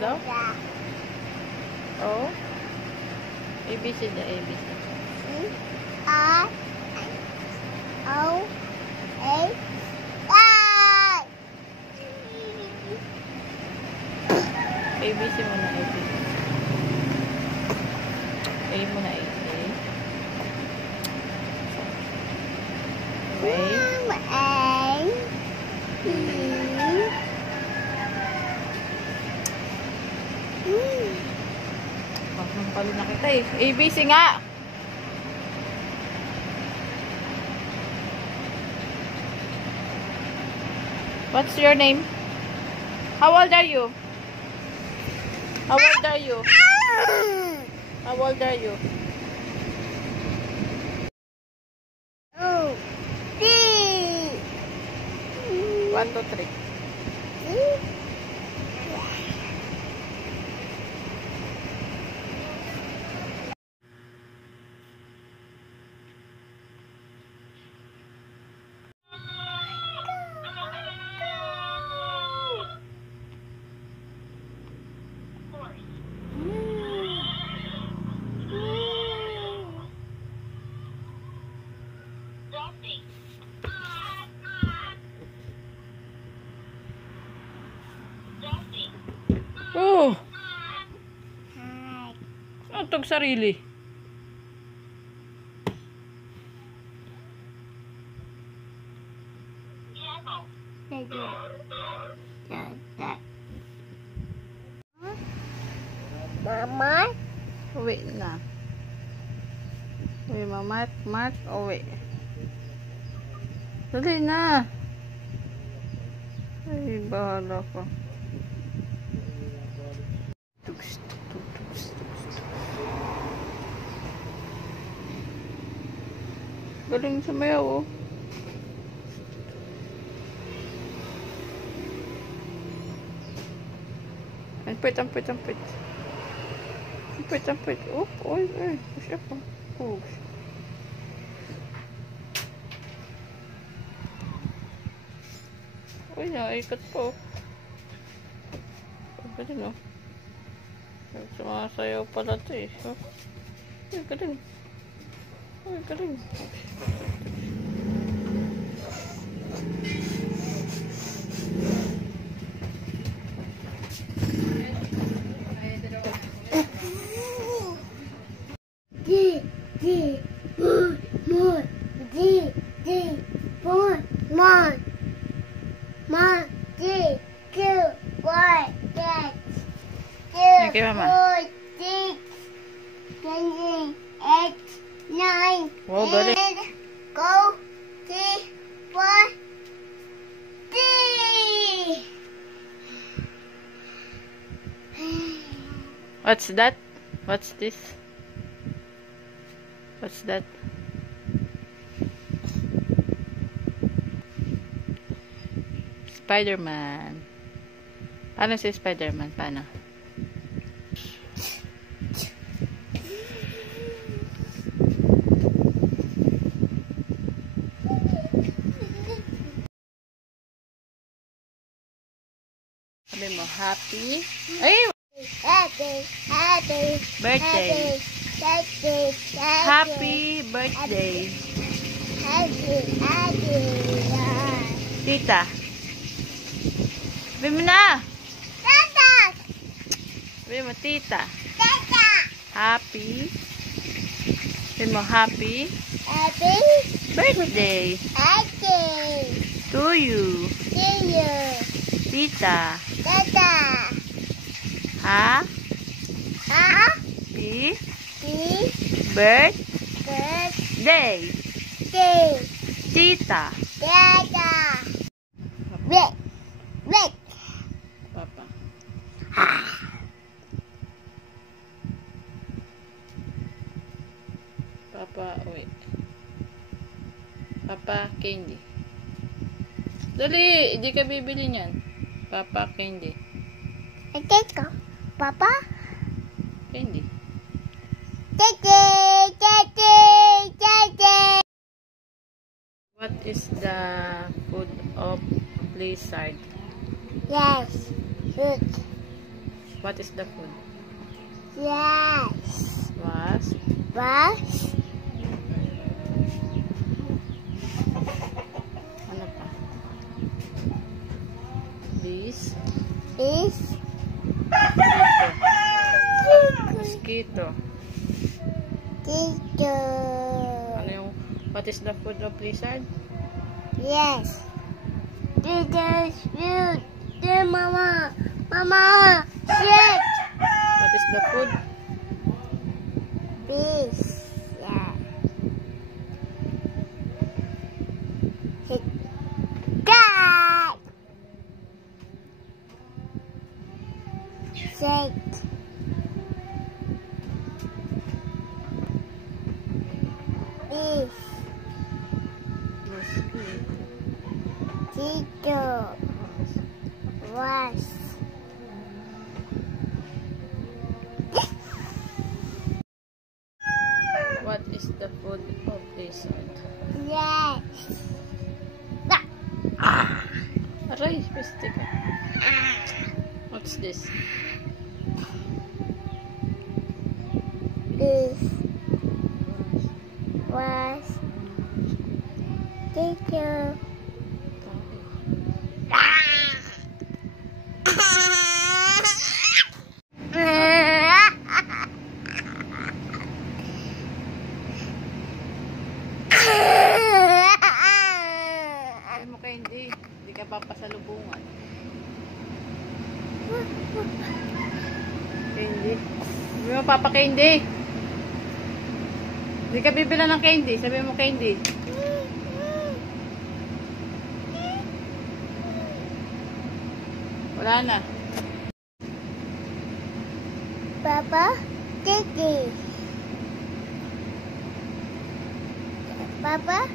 Daw? Oh. ABC na ABC. R O A I. ABC muna ABC. A muna A. Okay. Palo na kita eh. ABC nga! What's your name? How old are you? How old are you? How old are you? O D 1, 2, 3. Oh! Saan tog sarili? Mama, Uwi na. Uwi, Mama. Mart, uwi. Dali na. Ay, bahala ko. Galing sumayaw, oh. Ampit. Ampit. Oh, oy. Push up, oh. Push. Uy, naikat po. Galing, oh. Sumasayaw pala ito, eh. Oh. Uy, galing. Okay, Mama. 8, 9, Wow, galing. go, 3, 4, 3. What's that? What's this? What's that? Spider-Man. Paano si Spider-Man? Paano? Sabi mo, happy? Ay! Happy Birthday. Happy birthday. Tita. Sabi mo na. Sabi mo, tita. Happy. Sabi mo, happy birthday to you. Tita. Happy birthday. Tita. Papa. Papa, wait. Papa candy. Dali, hindi ka bibili niyan. Papa candy. Papa? Candy. What is the food of Blizzard? Yes, fruit. What is the food? Yes. Was. Was. Ano pa? This. Is. Mosquito. Tito. Ano yung, what is the food of lizard? Yes. Tito's food. Dear Mama. Mama. Shit. What is the food? Fish. Yeah. Hit. Cat. Shake. Fish. Mosquito. Tito. Was. What is the food of lizard? Yes. Aray, piste ka. What's this? This was Tito. Sabi mo kay hindi ka papasalubungan. Candy. Sabi mo papa candy. Hindi ka bibila ng candy. Sabi mo candy. Wala na. Papa, Titi. Papa,